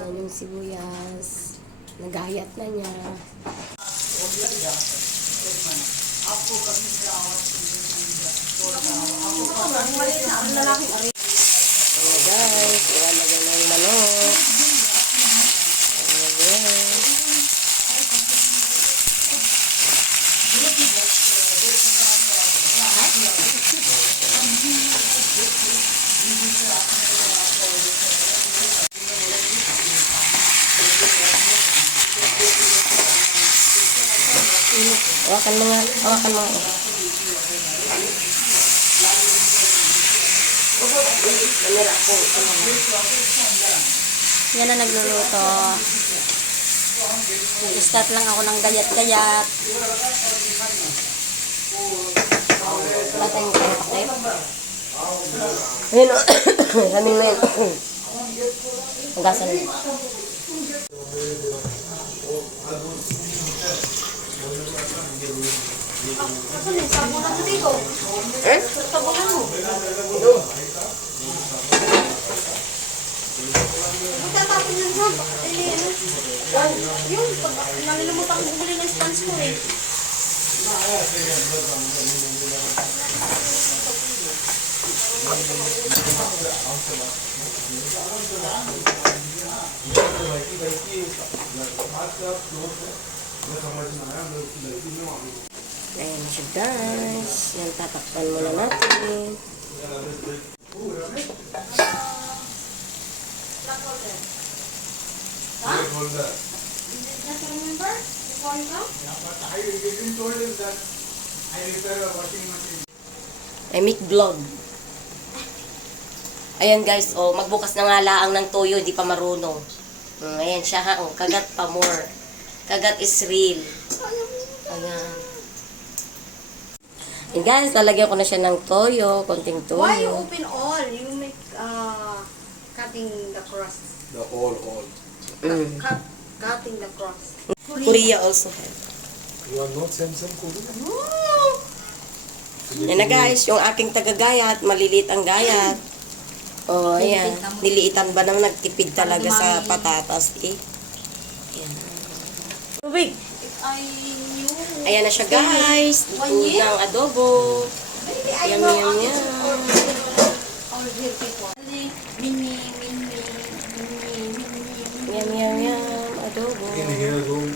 Ayan yung sibuyas. Nagayat na niya. Ayan guys, ilalagay na yung manok. Ayan. Hawakan mga. Yan na nagluluto. Nag-start lang ako ng gayat-gayat. Batay mo kayo pakit. Ayun o. Sabi mo yun. Magasan mo. Sabunan mo dito. Sabunan mo. Magtatapon yun ha. Yung pag nalilimutan ko bumili ng sponge ko eh. Ayan siya guys. Yan, tatakpan muna natin. I make vlog. Ayan guys, oh, magbukas na nga laang ng toyo, hindi pa marunong. Ayan siya ha, oh, kagat pa more. Kagat is real. Ayan. And guys, lalagyan ko na siya ng toyo, konting toyo. Why you open all? You make cutting the crust. The all. Cutting the crust. Korea also have. You are not Samsung Korea? Yan na guys, yung aking tagagayat, maliliit ang gayat. Oh, ayan. Niliitan ba naman, nagtipid talaga sa patatas eh. Ayan. Tubig! Ayan na siya guys. Luto ng adobo. Yum, yum, yum. Yum, yum, yum. Adobo. In here, room.